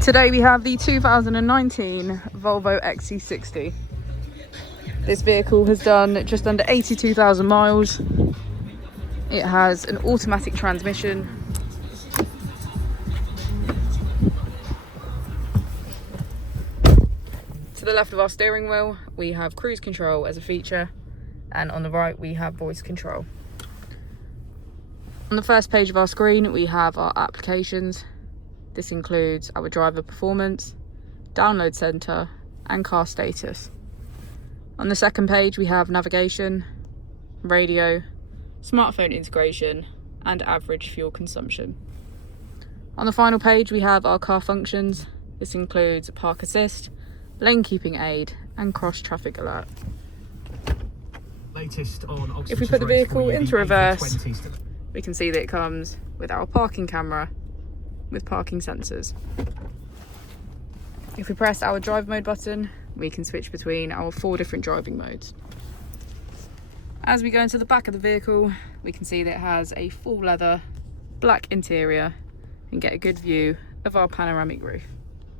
Today we have the 2019 Volvo XC60. This vehicle has done just under 82,000 miles. It has an automatic transmission. To the left of our steering wheel, we have cruise control as a feature, and on the right we have voice control. On the first page of our screen, we have our applications. This includes our driver performance, download center, and car status. On the second page, we have navigation, radio, smartphone integration, and average fuel consumption. On the final page, we have our car functions. This includes park assist, lane keeping aid, and cross traffic alert. Latest on if we put the vehicle into reverse, we can see that it comes with our parking camera with parking sensors. If we press our drive mode button, we can switch between our 4 different driving modes. As we go into the back of the vehicle, we can see that it has a full leather black interior and get a good view of our panoramic roof.